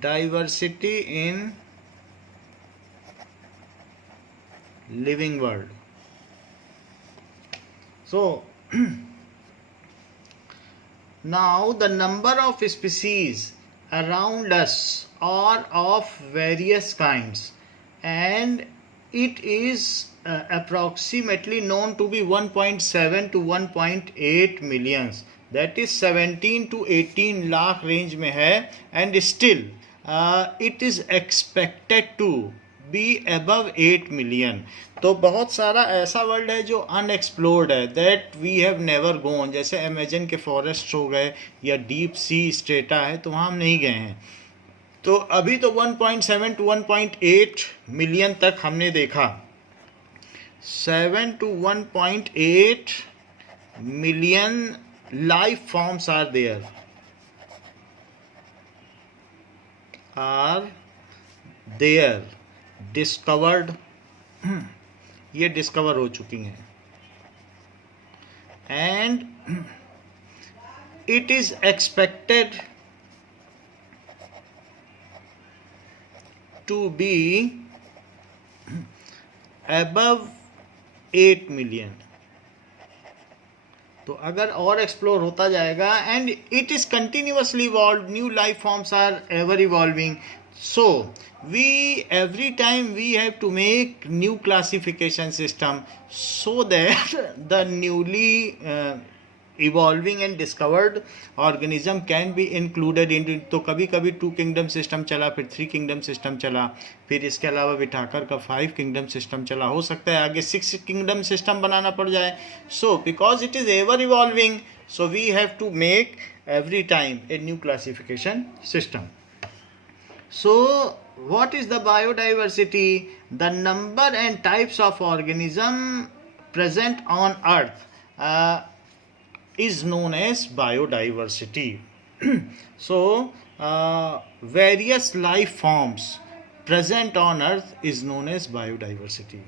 diversity in living world. So now the number of species around us are of various kinds, and it is approximately known to be 1.7 to 1.8 millions, that is 17 to 18 lakh range में है, and still it is expected to be above 8 million. तो बहुत सारा ऐसा world है जो unexplored है, that we have never गोन, जैसे अमेजन के फॉरेस्ट हो गए या डीप सी स्ट्रेटा है, तो वहाँ हम नहीं गए हैं. तो अभी तो 1.7 टू 1.8 मिलियन तक हमने देखा. 7 to 1.8 million life forms are there discovered. ये डिस्कवर हो चुकी हैं, and it is expected to be above 8 million. तो अगर और एक्सप्लोर होता जाएगा, and it is continuously evolve, new life forms are ever evolving. So every time we have to make new classification system so that the newly evolving and discovered organism can be included in. तो कभी कभी 2 kingdom system चला, फिर 3 kingdom system चला, फिर इसके अलावा बिठाकर का 5 kingdom system चला, हो सकता है आगे 6 kingdom system बनाना पड़ जाए. So because it is ever evolving, so we have to make every time a new classification system. So what is the biodiversity? The number and types of organism present on earth is known as biodiversity. So various life forms present on earth is known as biodiversity.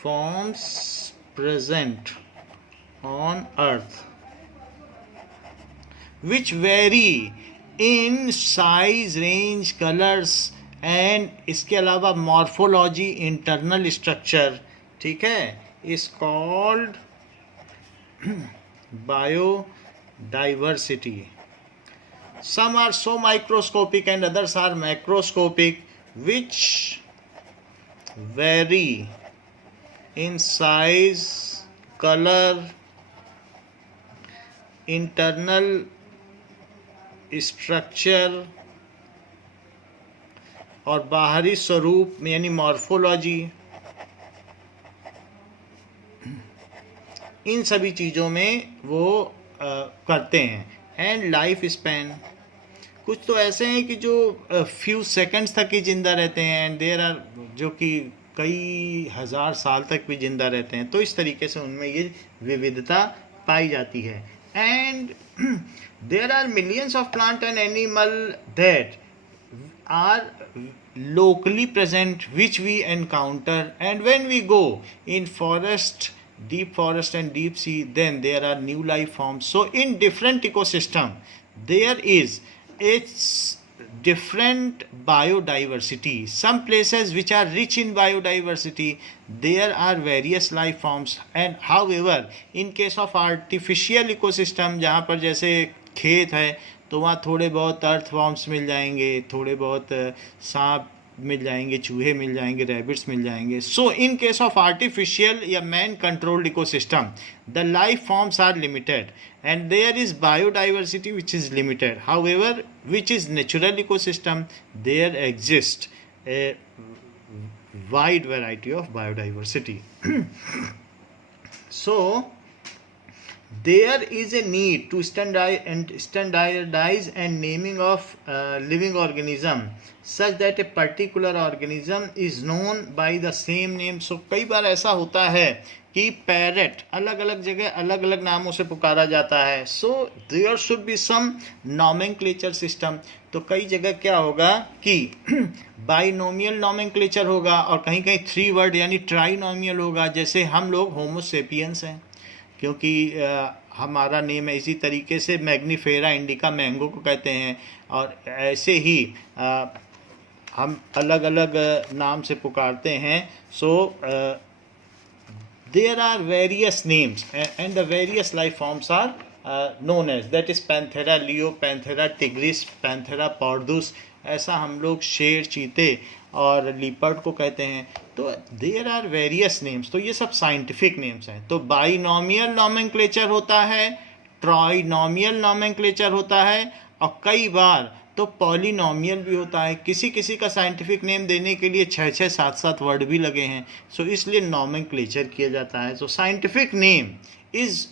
Forms present on earth which vary in size, range, colors and इसके अलावा morphology, internal structure, ठीक है, is called biodiversity. Some are so microscopic and others are macroscopic, which vary in size, color, internal structure और बाहरी स्वरूप यानी morphology. इन सभी चीज़ों में वो करते हैं. एंड लाइफ स्पैन, कुछ तो ऐसे हैं कि जो फ्यू सेकंड्स तक ही जिंदा रहते हैं, एंड देयर आर जो कि कई हजार साल तक भी जिंदा रहते हैं. तो इस तरीके से उनमें ये विविधता पाई जाती है. And there are millions of plant and animal that are locally present, which we encounter, and when we go in forest, deep forest and deep sea, then there are new life forms. So in different ecosystem there is its different biodiversity. Some places which are rich in biodiversity, there are various life forms. And however, in case of artificial ecosystem, जहाँ पर जैसे खेत है तो वहाँ थोड़े बहुत अर्थ forms मिल जाएंगे, थोड़े बहुत सांप मिल जाएंगे, चूहे मिल जाएंगे, रैबिट्स मिल जाएंगे. So in case of artificial या man controlled ecosystem, the life forms are limited and there is biodiversity which is limited. However, which is natural ecosystem, there exists a wide variety of biodiversity. So there is a need to standardize and naming of living organism such that a particular organism is known by the same name. So कई बार ऐसा होता है कि parrot अलग अलग जगह अलग अलग नामों से पुकारा जाता है. So there should be some nomenclature system. तो कई जगह क्या होगा कि बाइनोमियल नॉमेनक्लेचर होगा और कहीं कहीं 3 वर्ड यानी ट्राइनोमियल होगा. जैसे हम लोग होमो सेपियंस हैं, क्योंकि हमारा नेम है। इसी तरीके से मैग्नीफेरा इंडिका मैंगो को कहते हैं, और ऐसे ही हम अलग अलग नाम से पुकारते हैं। सो there are various names, and the various life forms are known as, that is Panthera leo, Panthera tigris, Panthera pordus। ऐसा हम लोग शेर, चीते और लीपर्ड को कहते हैं। तो देयर आर वेरियस नेम्स। तो ये सब साइंटिफिक नेम्स हैं। तो बाइनोमियल नॉमेनक्लेचर होता है, ट्राइनोमियल नॉमेनक्लेचर होता है, और कई बार तो पॉलिनोमियल भी होता है। किसी किसी का साइंटिफिक नेम देने के लिए 6 7 वर्ड भी लगे हैं। सो इसलिए नॉमेनक्लेचर किया जाता है। सो scientific name is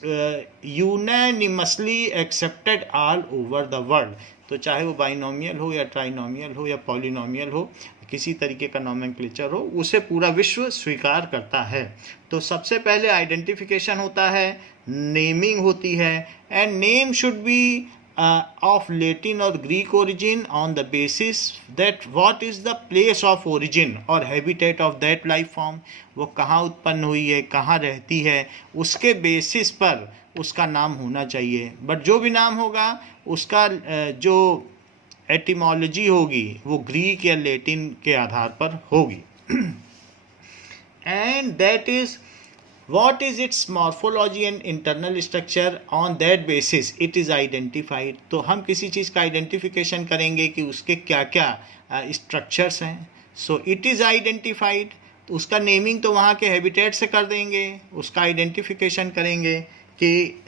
unanimously accepted all over the world. तो चाहे वो बाइनोमियल हो या ट्राइनोमियल हो या पॉलिनोमियल हो, किसी तरीके का नॉमेनक्लेचर हो, उसे पूरा विश्व स्वीकार करता है। तो सबसे पहले आइडेंटिफिकेशन होता है, नेमिंग होती है, and name should be of Latin or Greek origin on the basis that what is the place of origin or habitat of that life form। वो कहाँ उत्पन्न हुई है, कहाँ रहती है, उसके बेसिस पर उसका नाम होना चाहिए। बट जो भी नाम होगा उसका जो एटिमोलॉजी होगी वो ग्रीक या लेटिन के आधार पर होगी। And that is what is its morphology and internal structure, on that basis it is identified। तो हम किसी चीज़ का आइडेंटिफिकेशन करेंगे कि उसके क्या क्या स्ट्रक्चर्स हैं। So it is identified. तो उसका नेमिंग तो वहाँ के हैबिटेट से कर देंगे, उसका आइडेंटिफिकेशन करेंगे कि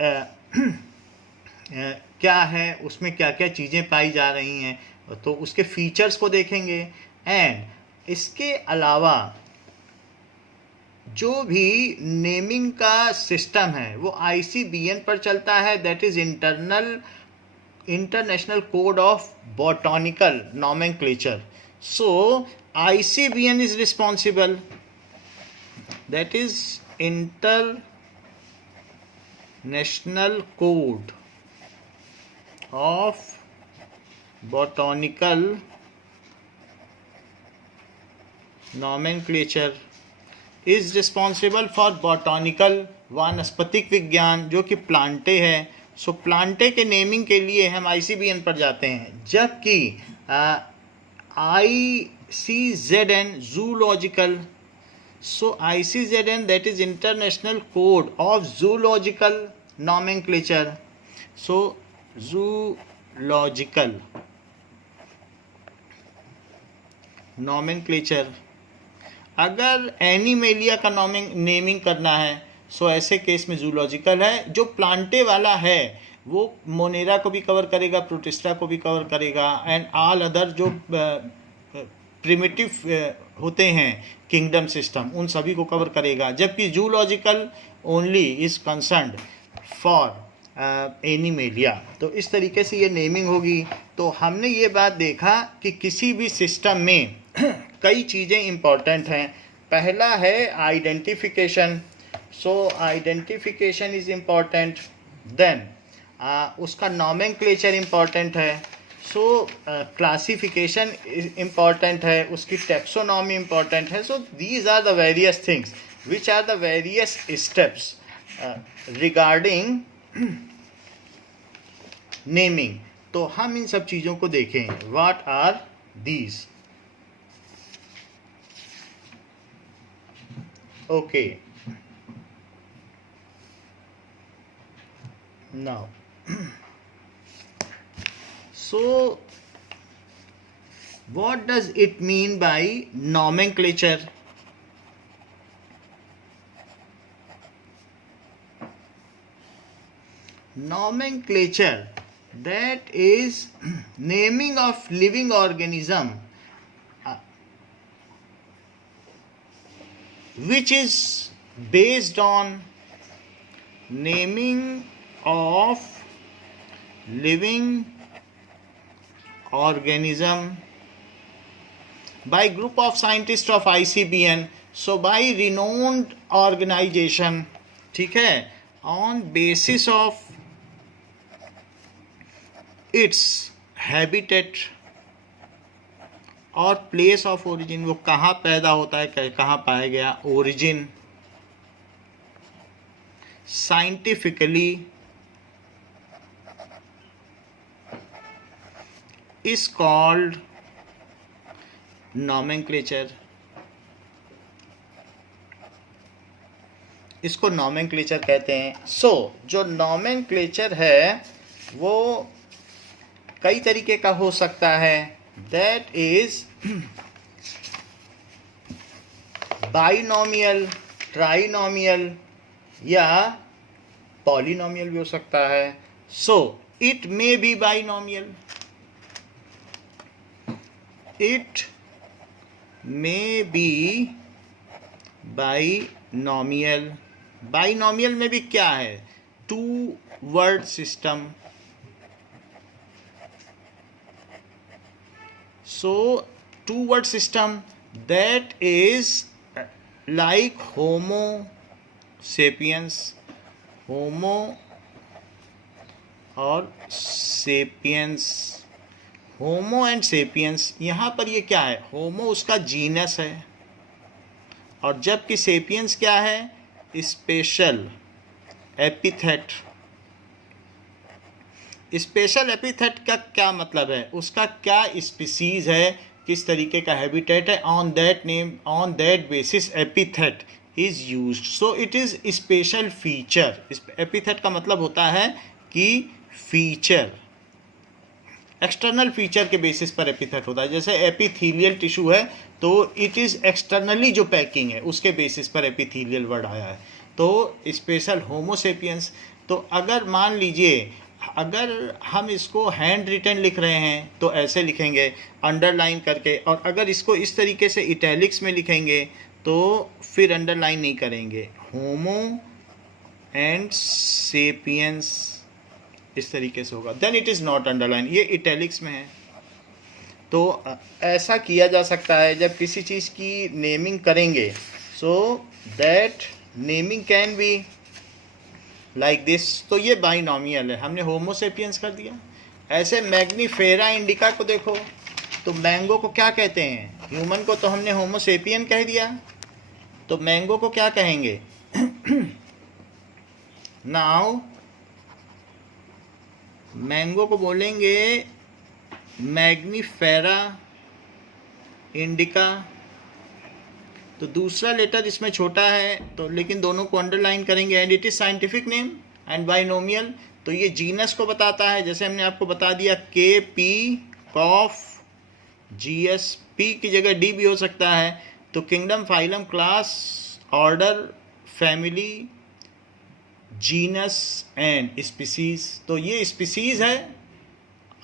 क्या है, उसमें क्या क्या चीज़ें पाई जा रही हैं, तो उसके फीचर्स को देखेंगे। एंड इसके अलावा जो भी नेमिंग का सिस्टम है वो ICBN पर चलता है, that is international code of botanical nomenclature. So ICBN is responsible, that is international code of botanical nomenclature is responsible for botanical, वानस्पतिक विज्ञान, जो कि प्लांटे है। सो प्लांटे के नेमिंग के लिए हम ICBN पर जाते हैं, जबकि ICZN zoological. So ICZN that is international code of zoological nomenclature. So zoological nomenclature. अगर एनिमेलिया का नेमिंग करना है, सो ऐसे केस में जूलॉजिकल है। जो प्लांटे वाला है वो मोनेरा को भी कवर करेगा, प्रोटिस्टा को भी कवर करेगा, एंड ऑल अदर जो प्रिमिटिव होते हैं किंगडम सिस्टम, उन सभी को कवर करेगा। जबकि zoological only is concerned for animalia. तो इस तरीके से ये नेमिंग होगी। तो हमने ये बात देखा कि किसी भी सिस्टम में कई चीज़ें इम्पॉर्टेंट हैं। पहला है identification. So identification is important. Then उसका नॉमेनक्लेचर इम्पॉर्टेंट है। सो क्लासिफिकेशन इम्पॉर्टेंट है, उसकी टेक्सोनॉमी इम्पॉर्टेंट है। So these are the various things which are the various steps regarding naming. तो हम इन सब चीज़ों को देखें। What are these? Okay, now so what does it mean by nomenclature? Nomenclature, that is naming of living organism which is based on naming of living organism by group of scientists of ICBN, so by renowned organization, ठीक है, on basis of its habitat और place of origin, वो कहाँ पैदा होता है, कहाँ पाया गया, origin, scientifically is called nomenclature. इसको nomenclature कहते हैं. So जो nomenclature है वो कई तरीके का हो सकता है. That is बाइनोमियल, ट्राइनोमियल या पॉलिनोमियल भी हो सकता है. So it may be binomial, it may be binomial. Binomial में भी क्या है? Two word system. So two word system that is like homo sapiens, homo और sapiens, homo and sapiens. यहाँ पर ये क्या है? homo उसका जीनस है और जबकि sapiens क्या है? Special epithet. स्पेशल एपिथेट का क्या मतलब है? उसका क्या स्पीसीज है, किस तरीके का हैबिटेट है, on that name, on that basis epithet is used. So it is special feature. Epithet का मतलब होता है कि फीचर, एक्सटर्नल फीचर के बेसिस पर एपिथेट होता है. जैसे एपिथेलियल टिश्यू है तो इट इज एक्सटर्नली जो पैकिंग है उसके बेसिस पर एपिथेलियल वर्ड आया है. तो स्पेशल होमोसेपियंस. तो अगर मान लीजिए अगर हम इसको हैंड रिटन लिख रहे हैं तो ऐसे लिखेंगे अंडरलाइन करके, और अगर इसको इस तरीके से इटैलिक्स में लिखेंगे तो फिर अंडरलाइन नहीं करेंगे. होमो एंड सेपियंस इस तरीके से होगा, then it is not underline. ये इटैलिक्स में है. तो ऐसा किया जा सकता है जब किसी चीज़ की नेमिंग करेंगे. So that naming can be like this. तो ये बाइनोमियल है. हमने होमोसेपियंस कर दिया. ऐसे मैग्नीफेरा इंडिका को देखो तो मैंगो को क्या कहते हैं? ह्यूमन को तो हमने होमोसेपियन कह दिया, तो मैंगो को क्या कहेंगे? नाउ मैंगो को बोलेंगे मैग्नीफेरा इंडिका. तो दूसरा लेटर इसमें छोटा है तो लेकिन दोनों को अंडरलाइन करेंगे. And it is scientific name and binomial. तो ये जीनस को बताता है. जैसे हमने आपको बता दिया के पी कॉफ जी एस. पी की जगह डी भी हो सकता है. तो kingdom, phylum, class, order, family, genus and species. तो ये स्पीसीज है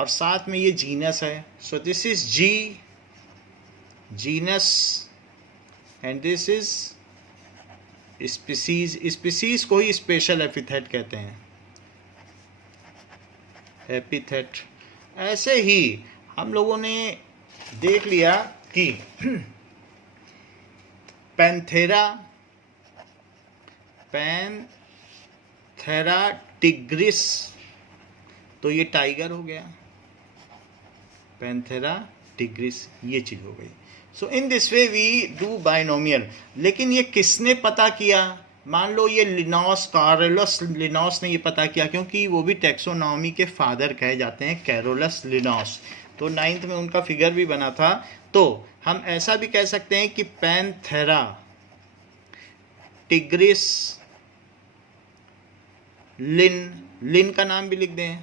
और साथ में ये जीनस है. So this is G genus and this is species. Species को ही स्पेशल एपिथेट कहते हैं. एपिथेट. ऐसे ही हम लोगों ने देख लिया कि पैंथेरा, पैंथेरा टिग्रिस, तो ये टाइगर हो गया. पैंथेरा टिग्रिस ये चीज़ हो गई. So in this way we do binomial. लेकिन ये किसने पता किया? मान लो ये लिनॉस, कैरोलस लिनॉस ने ये पता किया, क्योंकि वो भी टैक्सोनॉमी के फादर कहे जाते हैं, कैरोलस लिनॉस. तो 9th में उनका फिगर भी बना था. तो हम ऐसा भी कह सकते हैं कि पैंथेरा टिग्रिस लिन का नाम भी लिख दें.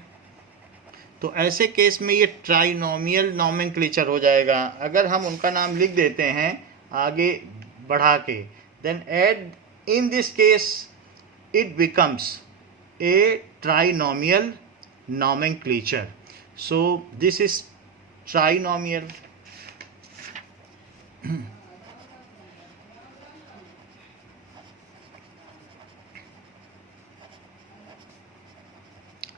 तो ऐसे केस में ये ट्राइनोमियल नोमेनक्लेचर हो जाएगा. अगर हम उनका नाम लिख देते हैं आगे बढ़ा के, then add in this case it becomes a trinomial nomenclature. So this is trinomial.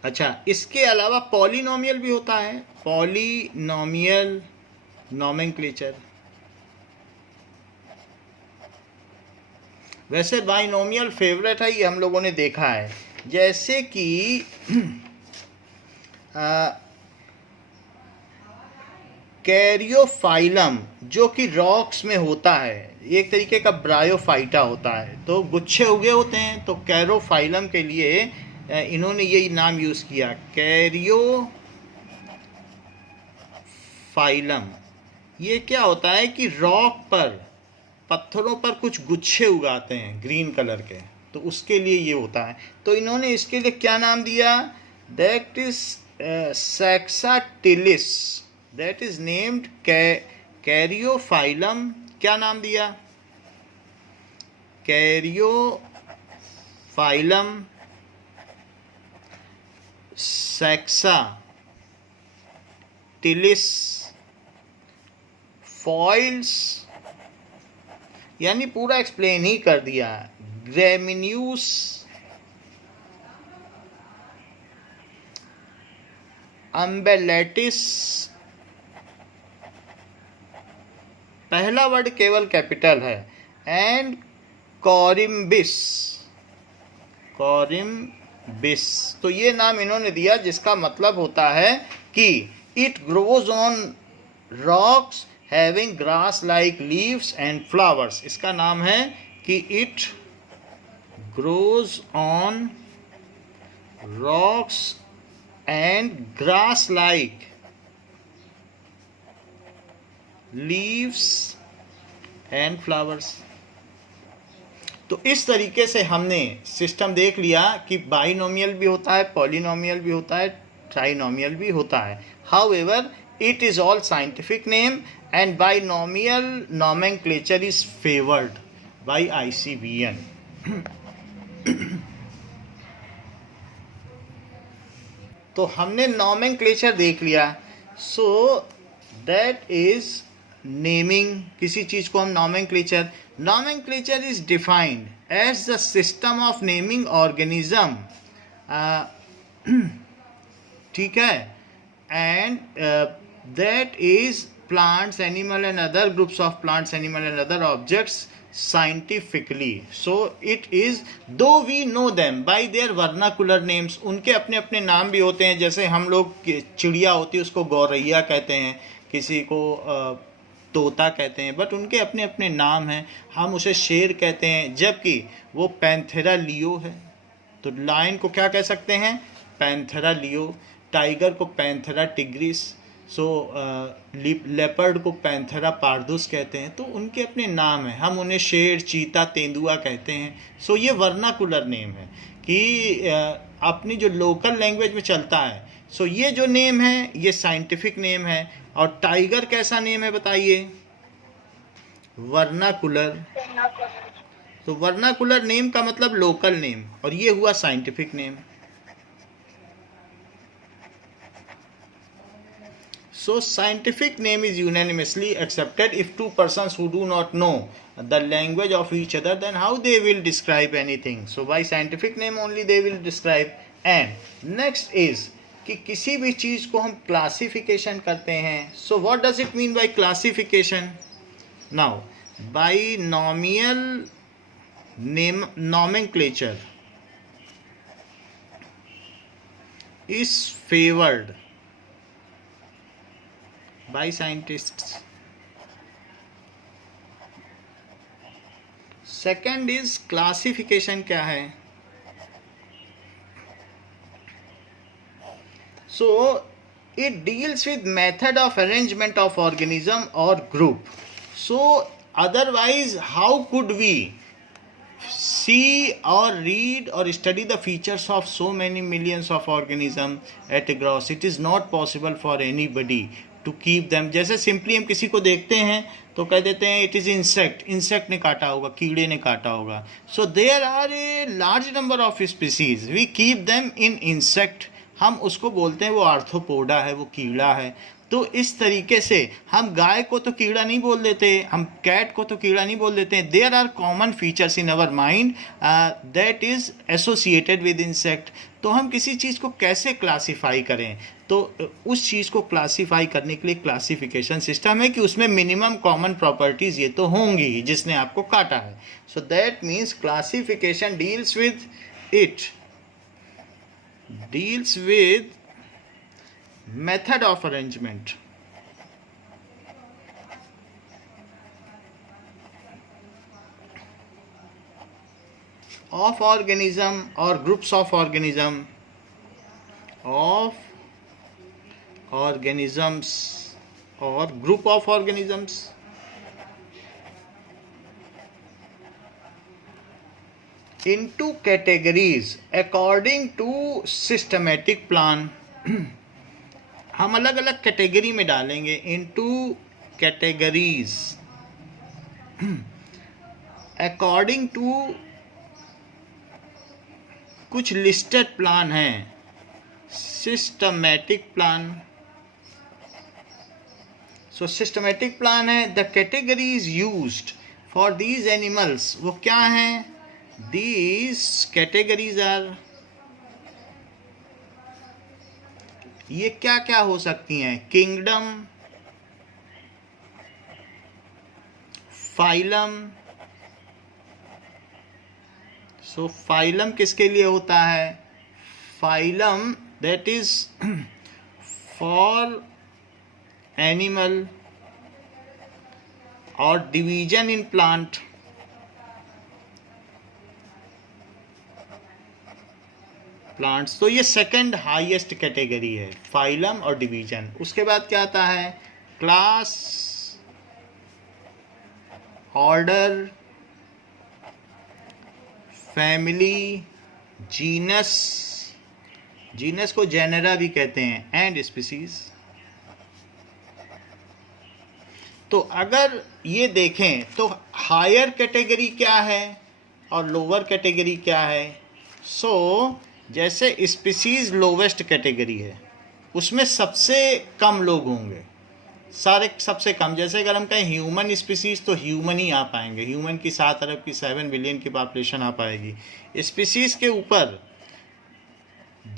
अच्छा, इसके अलावा पॉलिनोमियल भी होता है. Polynomial nomenclature. वैसे बाइनोमियल फेवरेट है, ये हम लोगों ने देखा है. जैसे कि कैरियोफाइलम जो कि रॉक्स में होता है, एक तरीके का ब्रायोफाइटा होता है. तो गुच्छे उगे होते हैं. तो कैरोफाइलम के लिए इन्होंने यही नाम यूज़ किया, कैरियो फाइलम। ये क्या होता है कि रॉक पर, पत्थरों पर कुछ गुच्छे उगाते हैं ग्रीन कलर के, तो उसके लिए ये होता है। तो इन्होंने इसके लिए क्या नाम दिया? That is saxatilis, that is named caryophyllum. क्या नाम दिया? कैरियोफाइलम सैक्साटिलिस फॉइल्स, यानी पूरा एक्सप्लेन ही कर दिया। ग्रेमिन्यूस, अम्बेलेटिस, पहला वर्ड केवल कैपिटल है, एंड कॉरिम्बिस, कॉरिम्बिस। तो ये नाम इन्होंने दिया जिसका मतलब होता है कि it grows on rocks having grass like leaves and flowers. इसका नाम है कि it grows on rocks and grass like leaves and flowers. तो इस तरीके से हमने सिस्टम देख लिया कि बाइनोमियल भी होता है, पॉलिनोमियल भी होता है, ट्राइनोमियल भी होता है। However it is all scientific name and binomial nomenclature is favored by ICVN. तो हमने nomenclature देख लिया। So that is naming, किसी चीज को हम nomenclature is defined as the system of naming organism, ठीक है, and that is plants, animal and other groups of plants, animal and other objects scientifically. So it is, though we know them by their vernacular names, उनके अपने अपने नाम भी होते हैं। जैसे हम लोग चिड़िया होती है उसको गौरैया कहते हैं, किसी को तोता कहते हैं, बट उनके अपने अपने नाम हैं। हम उसे शेर कहते हैं, जबकि वो पैंथेरा लियो है। तो लायन को क्या कह सकते हैं? Panthera leo. टाइगर को पैंथेरा टिग्रिस। सो लेपर्ड को पैंथेरा पार्दुस कहते हैं। तो उनके अपने नाम हैं, हम उन्हें शेर, चीता, तेंदुआ कहते हैं। सो ये वर्नाकुलर नेम है कि अपनी जो लोकल लैंग्वेज में चलता है। सो ये जो नेम है ये साइंटिफिक नेम है। और टाइगर कैसा नेम है बताइए? वर्नाकुलर। तो वर्नाकुलर नेम का मतलब लोकल नेम, और ये हुआ scientific name. So scientific name is unanimously accepted if two persons who do not know the language of each other, then how they will describe anything? So by scientific name only they will describe. And next is कि किसी भी चीज को हम classification करते हैं। So what does it mean by classification? Now binomial nomenclature is favored by scientists. Second is classification क्या है? So it deals with method of arrangement of organism or group. So otherwise how could we see or read or study the features of so many millions of organisms at a glance? It is not possible for anybody to keep them. जैसे simply हम किसी को देखते हैं तो कह देते हैं इट इज़ इंसेक्ट, इंसेक्ट ने काटा होगा, कीड़े ने काटा होगा। So there are a large number of species, we keep them in insect. हम उसको बोलते हैं वो आर्थ्रोपोडा है, वो कीड़ा है। तो इस तरीके से हम गाय को तो कीड़ा नहीं बोल देते, हम कैट को तो कीड़ा नहीं बोल देते हैं। There are common features in our mind that is associated with insect. तो हम किसी चीज़ को कैसे क्लासीफाई करें? तो उस चीज़ को क्लासीफाई करने के लिए क्लासिफिकेशन सिस्टम है कि उसमें मिनिमम कॉमन प्रॉपर्टीज़ ये तो होंगी ही जिसने आपको काटा है। So that means classification deals with method of arrangement of organism or groups of organisms or group of organisms. Into categories according to systematic plan. हम अलग अलग कैटेगरी में डालेंगे. into categories according to कुछ लिस्टेड प्लान हैं. Systematic plan. So systematic plan है. The categories used for these animals, वो क्या हैं? दीज कैटेगरीज आर, ये क्या क्या हो सकती हैं? Kingdom, phylum. सो फाइलम किसके लिए होता है? Phylum that is for animal और डिवीजन इन प्लांट. प्लांट्स. तो ये सेकंड हाईएस्ट कैटेगरी है, फाइलम और डिवीजन. उसके बाद क्या आता है? Class, order, family, genus, genus को जेनेरा भी कहते हैं, एंड स्पीसीज. तो अगर ये देखें तो हायर कैटेगरी क्या है और लोअर कैटेगरी क्या है? सो जैसे स्पीसीज लोवेस्ट कैटेगरी है, उसमें सबसे कम लोग होंगे, सारे सबसे कम. जैसे अगर हम कहें ह्यूमन स्पीसीज, तो ह्यूमन ही आ पाएंगे. ह्यूमन की 7 अरब की 7 बिलियन की पॉपुलेशन आ पाएगी. स्पीसीज के ऊपर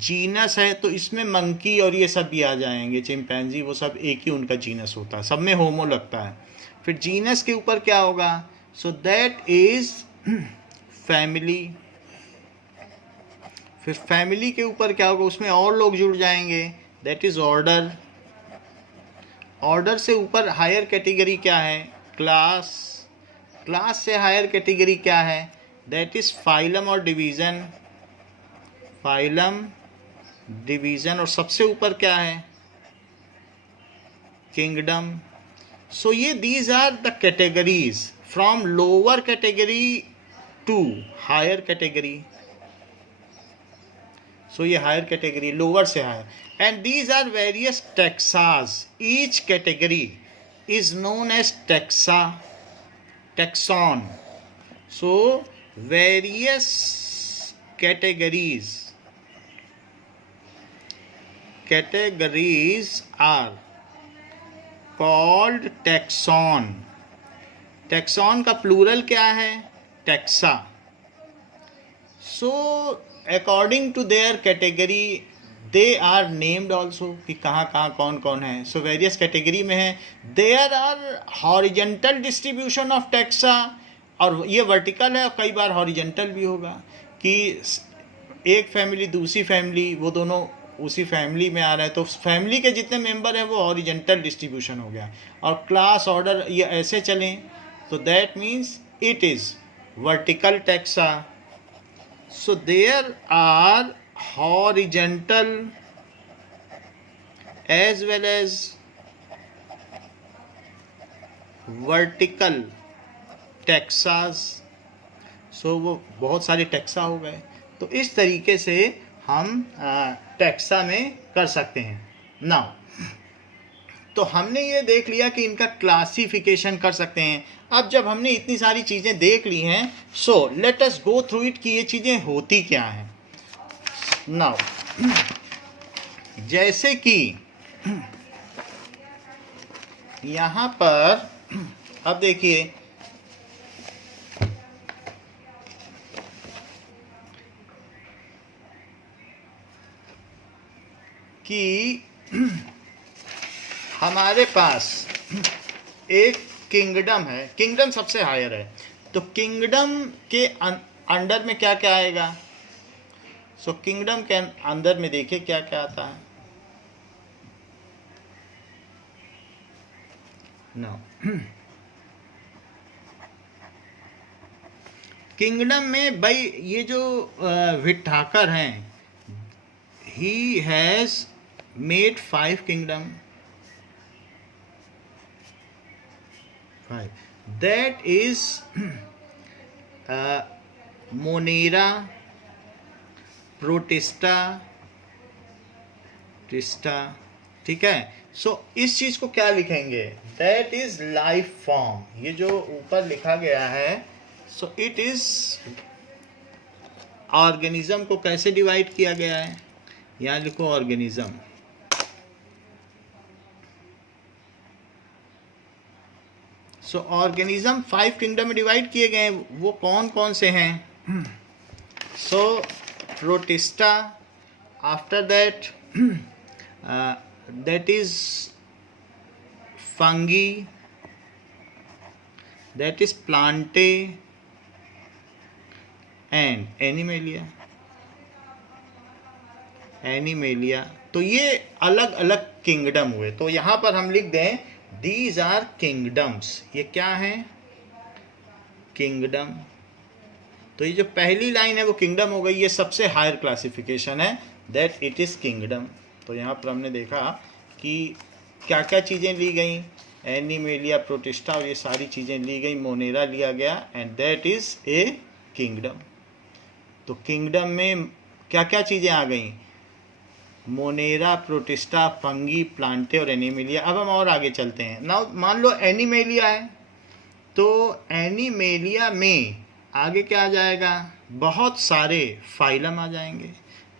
जीनस है, तो इसमें मंकी और ये सब भी आ जाएंगे, चिंपैंजी, वो सब एक ही उनका जीनस होता है, सब में होमो लगता है. फिर जीनस के ऊपर क्या होगा? सो दैट इज फैमिली. फिर फैमिली के ऊपर क्या होगा? उसमें और लोग जुड़ जाएंगे, दैट इज ऑर्डर. ऑर्डर से ऊपर हायर कैटेगरी क्या है? क्लास. क्लास से हायर कैटेगरी क्या है? दैट इज फाइलम और डिवीज़न. फाइलम, डिवीज़न, और सबसे ऊपर क्या है? किंगडम. सो ये these are the categories from lower category to higher category. So ये हायर कैटेगरी, लोअर से higher. And these are various taxas. Each category is known as taxa, taxon. So various categories are called taxon. Taxon का plural क्या है? taxa. So according to their category they are named also, कि कहाँ कहाँ कौन कौन है. So various category में है. There are horizontal distribution of taxa, और ये वर्टिकल है और कई बार हॉरिजेंटल भी होगा, कि एक फैमिली दूसरी फैमिली, वो दोनों उसी फैमिली में आ रहे हैं, तो फैमिली के जितने मेंबर हैं वो हॉरिजेंटल डिस्ट्रीब्यूशन हो गया. और क्लास, ऑर्डर, ये ऐसे चलें, तो that means it is vertical taxa. So there are horizontal as well as vertical taxas. सो वो बहुत सारे टैक्सा हो गए. तो इस तरीके से हम टैक्सा में कर सकते हैं. नाउ तो हमने ये देख लिया कि इनका क्लासिफिकेशन कर सकते हैं. अब जब हमने इतनी सारी चीज़ें देख ली हैं, so let us go through it कि ये चीज़ें होती क्या हैं. नाउ जैसे कि यहाँ पर अब देखिए कि हमारे पास एक किंगडम है. किंगडम सबसे हायर है, तो किंगडम के अंडर में क्या क्या आएगा? सो किंगडम के अंदर में देखिए क्या क्या आता है. नो किंगडम में भाई ये जो विठाकर हैं, he has made 5 kingdom. 5. That is Monera protista. ठीक है. सो इस चीज को क्या लिखेंगे? That is life form. ये जो ऊपर लिखा गया है, सो इट इज ऑर्गेनिज्म को कैसे डिवाइड किया गया है. यहाँ लिखो ऑर्गेनिज्म. सो ऑर्गेनिज्म 5 किंगडम में डिवाइड किए गए हैं. वो कौन कौन से हैं? So protista, after that that is fungi, that is plantae and animalia. तो ये अलग अलग किंगडम हुए. तो यहाँ पर हम लिख दें दीज आर किंगडम्स. ये क्या है? किंगडम. तो ये जो पहली लाइन है वो किंगडम हो गई. ये सबसे हायर क्लासिफिकेशन है, दैट इट इज किंगडम. तो यहाँ पर हमने देखा कि क्या क्या चीज़ें ली गई. एनिमेलिया, प्रोटिस्टा और ये सारी चीज़ें ली गई. मोनेरा लिया गया and that is a kingdom. तो किंगडम में क्या क्या चीज़ें आ गई? मोनेरा, प्रोटिस्टा, फंगी, प्लांटे और एनिमेलिया. अब हम और आगे चलते हैं. नाउ मान लो एनिमेलिया है, तो एनिमेलिया में आगे क्या आ जाएगा? बहुत सारे फाइलम आ जाएंगे.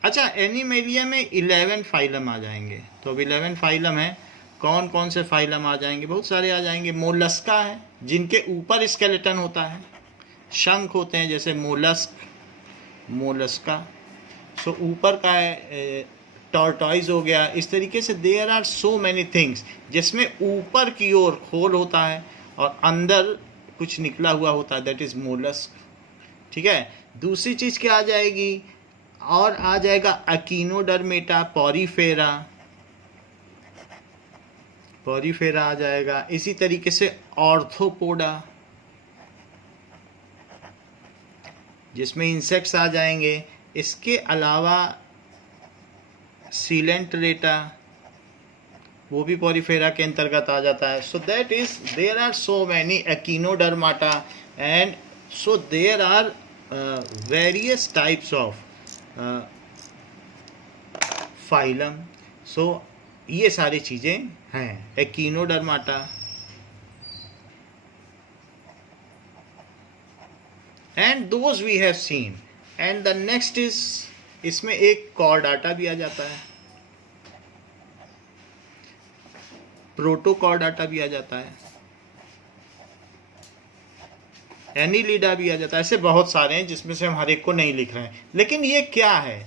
अच्छा, एनिमेलिया में 11 फाइलम आ जाएंगे. तो अब 11 फाइलम है. कौन कौन से फाइलम आ जाएंगे? बहुत सारे आ जाएंगे. मोलस्का है, जिनके ऊपर स्केलेटन होता है, शंख होते हैं, जैसे मोलस्का. सो ऊपर का है. टॉर्टॉइज हो गया. इस तरीके से there are so many things जिसमें ऊपर की ओर खोल होता है और अंदर कुछ निकला हुआ होता है, दैट इज मोलस्क. ठीक है. दूसरी चीज़ क्या आ जाएगी? और आ जाएगा एकिनोडर्मेटा, पॉरीफेरा आ जाएगा. इसी तरीके से ऑर्थोपोडा, जिसमें इंसेक्ट्स आ जाएंगे. इसके अलावा सीलेंटरेटा, वो भी पॉरीफेरा के अंतर्गत आ जाता है. So that is there are so many echinodermata and so there are various types of phylum. So ये सारी चीज़ें हैं. Echinodermata and those we have seen. And the next is, इसमें एक कॉर्डाटा भी आ जाता है, प्रोटोकॉर्डाटा भी आ जाता है, एनिलिडा भी आ जाता है. ऐसे बहुत सारे हैं जिसमें से हम हर एक को नहीं लिख रहे हैं. लेकिन ये क्या है?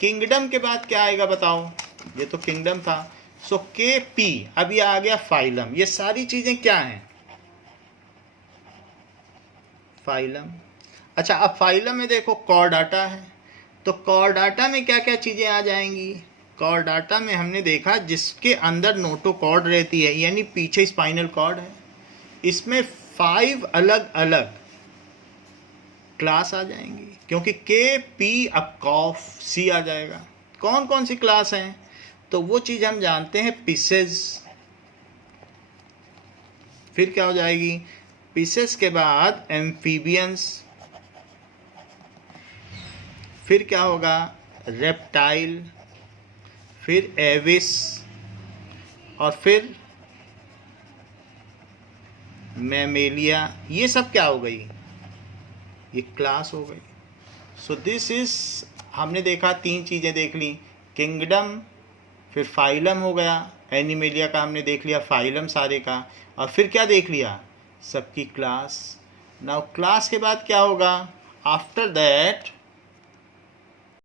किंगडम के बाद क्या आएगा बताओ? ये तो किंगडम था. सो के पी. अब ये आ गया फाइलम. ये सारी चीजें क्या हैं? फाइलम. अच्छा, अब फाइलम में देखो कॉर्डाटा है. तो कॉर्डाटा में क्या क्या चीजें आ जाएंगी? कॉर्डाटा में हमने देखा जिसके अंदर नोटोकॉर्ड रहती है, यानी पीछे स्पाइनल कॉर्ड है. इसमें 5 अलग अलग क्लास आ जाएंगी, क्योंकि के पी अब कॉफ सी आ जाएगा. कौन कौन सी क्लास हैं? तो वो चीज़ हम जानते हैं, पीसेस. फिर क्या हो जाएगी? पीसेस के बाद एम्फीबियंस. फिर क्या होगा? रेप्टाइल. फिर एविस. और फिर मैमेलिया. ये सब क्या हो गई? ये क्लास हो गई. सो दिस इज, हमने देखा 3 चीज़ें देख ली. किंगडम, फिर फाइलम हो गया. एनिमेलिया का हमने देख लिया, फाइलम सारे का. और फिर क्या देख लिया? सबकी क्लास. नाउ क्लास के बाद क्या होगा? After that